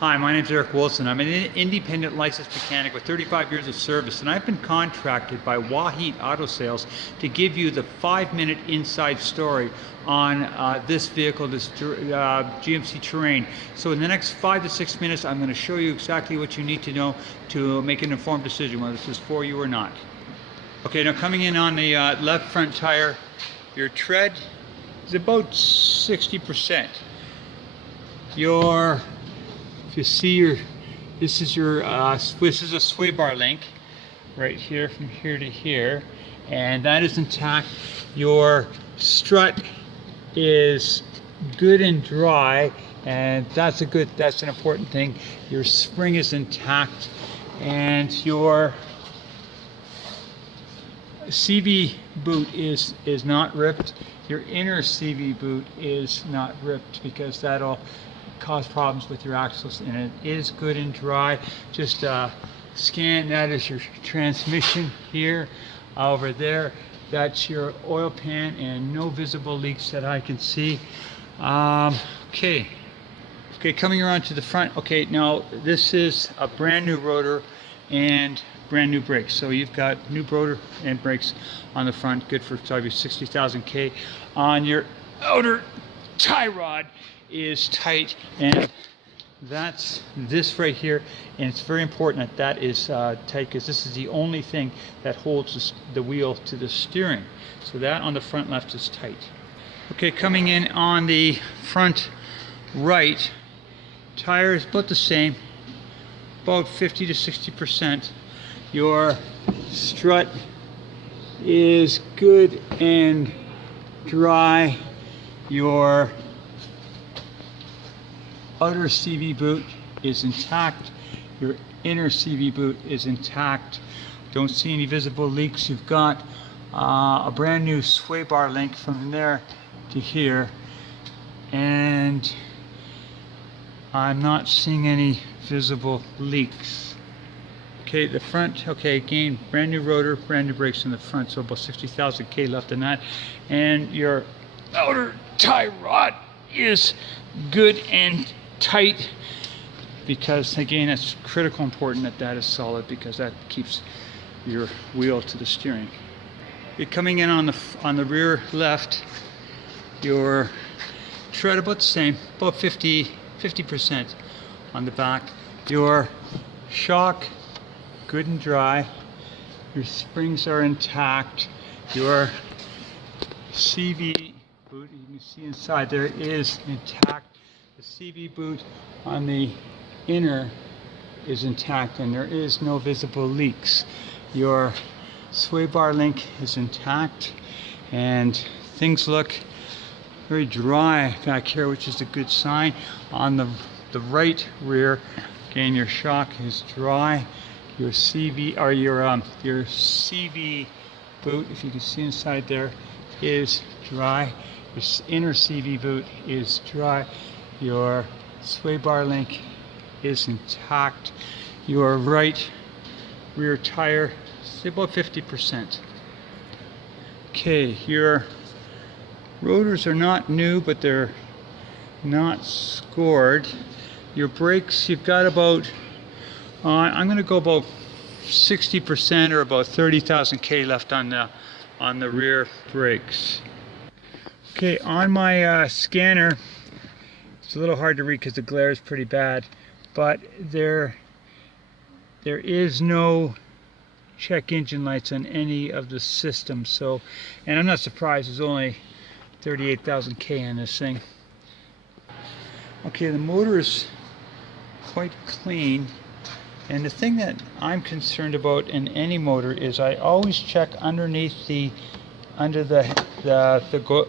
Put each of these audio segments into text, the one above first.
Hi, my name is Eric Wilson. I'm an independent licensed mechanic with 35 years of service, and I've been contracted by WAS00005 Auto Sales to give you the 5-minute inside story on this vehicle, this GMC Terrain. So in the next 5 to 6 minutes, I'm going to show you exactly what you need to know to make an informed decision whether this is for you or not. Okay, now coming in on the left front tire, your tread is about 60%. If you see this is a sway bar link right here from here to here, and that is intact. Your strut is good and dry, and that's an important thing. Your spring is intact, and your CV boot is not ripped. Your inner CV boot is not ripped because that'll cause problems with your axles, and it is good and dry. Just scan that as your transmission here. Over there, that's your oil pan, and no visible leaks that I can see. Okay, coming around to the front. Okay, now this is a brand new rotor and brand new brakes. So you've got new rotor and brakes on the front, good for probably 60,000 K. On your outer tie rod is tight, and that's this right here, and it's very important that that is tight, because this is the only thing that holds the wheel to the steering. So that on the front left is tight. Okay, coming in on the front right, tire is about the same, about 50 to 60%. Your strut is good and dry. Your outer CV boot is intact. Your inner CV boot is intact. Don't see any visible leaks. You've got a brand new sway bar link from there to here, and I'm not seeing any visible leaks. Okay, the front, okay, again, brand new rotor, brand new brakes in the front, so about 60,000 K left in that. And your outer tie rod is good and tight, because again, it's critical important that that is solid, because that keeps your wheel to the steering. You're coming in on the rear left, your tread about the same, about 50% on the back. Your shock good and dry. Your springs are intact. Your CV boot, you can see inside there, is intact. The CV boot on the inner is intact, and there is no visible leaks. Your sway bar link is intact, and things look very dry back here, which is a good sign. On the right rear, again, your shock is dry. Your CV boot, if you can see inside there, is dry. Your inner CV boot is dry. Your sway bar link is intact. Your right rear tire is about 50%. Okay, your rotors are not new, but they're not scored. Your brakes, you've got about, I'm going to go about 60%, or about 30,000 K left on the rear brakes. Okay, on my scanner, it's a little hard to read because the glare is pretty bad, but there is no check engine lights on any of the systems. So, and I'm not surprised, there's only 38,000 K in this thing. Okay, the motor is quite clean, and the thing that I'm concerned about in any motor is I always check underneath under the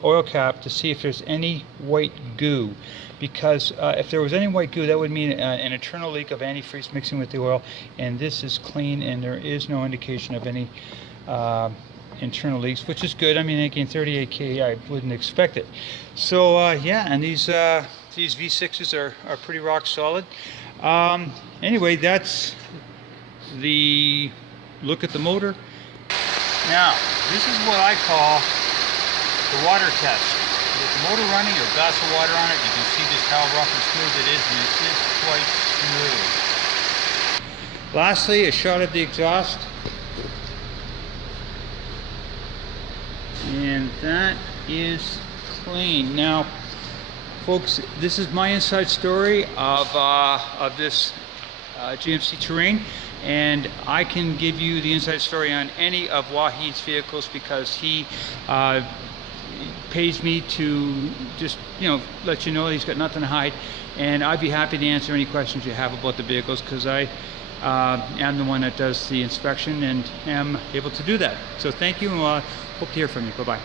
oil cap to see if there's any white goo, because if there was any white goo, that would mean an internal leak of antifreeze mixing with the oil, and this is clean, and there is no indication of any internal leaks, which is good. I mean, again, 38K, I wouldn't expect it. So yeah, and these V6s are pretty rock solid. Anyway, that's the look at the motor. Now, this is what I call the water test. with the motor running or glass of water on it, you can see just how rough and smooth it is, and this is quite smooth. Lastly, a shot of the exhaust. And that is clean. Now, folks, this is my inside story of this GMC Terrain, and I can give you the inside story on any of Wahid's vehicles because he pays me to just, you know, let you know he's got nothing to hide, and I'd be happy to answer any questions you have about the vehicles because I am the one that does the inspection and am able to do that. So thank you, and hope to hear from you. Bye-bye.